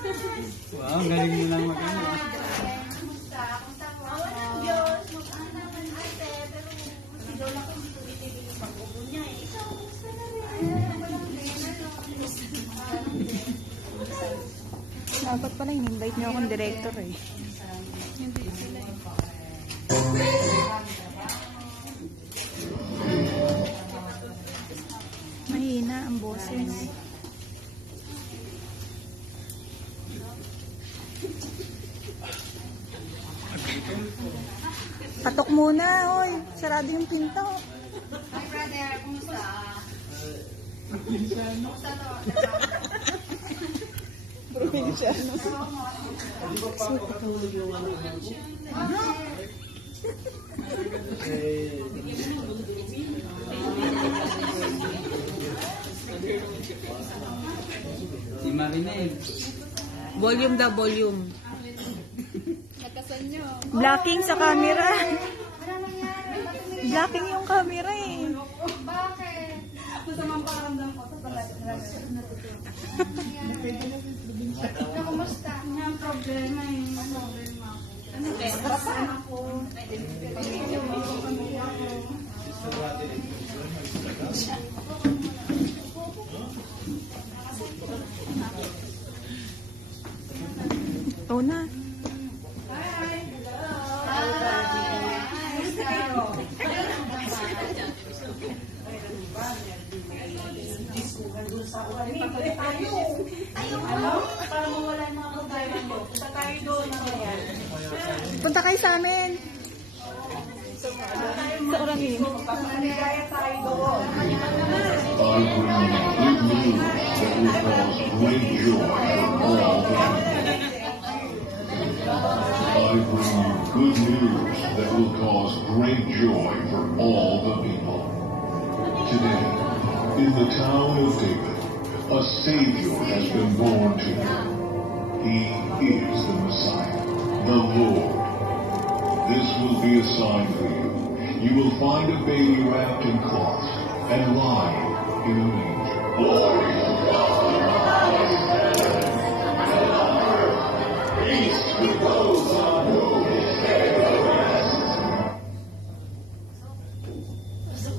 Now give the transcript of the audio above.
Wow, galing mo lang mag-ano. Kumusta? Kumusta po? Walang Diyos. Mag-ano naman ate. Pero si Lola ko dito itigil yung pag-ubo niya eh. Ikaw, kumusta na rin? Walang din. Dapat pala in-invite niyo akong director eh. Hindi sila eh. Mahina ang boses. Patok muna, oy. Sarado yung pinto. Hi brother, kumusta? Kumusta to? Provinciano. Si Marinel. Volume daw, volume. Nakasan nyo. Blocking sa camera. Wala nangyari. Blocking yung camera eh. Bakit? Ito sa mga pakiramdam ko. Ito talaga. Ito, kumusta? Ang problema eh. Ang problema ako. Ano ba? Stress ako. Pamilya mo. Pamilya ko. Ito na. Para mawala yung mga problema mo. Punta tayo doon mamaya. Punta kayo sa amin. Sa Oramin. Maligaya tayo doon. I bring you good news that will cause great joy for all the people. Today, in the town of David, a Savior has been born to you. He is the Messiah, the Lord. This will be a sign for you. You will find a baby wrapped in cloths and lying in a manger. Glory to God in the highest heaven, and on earth peace with those on whom His favor rests. Nasa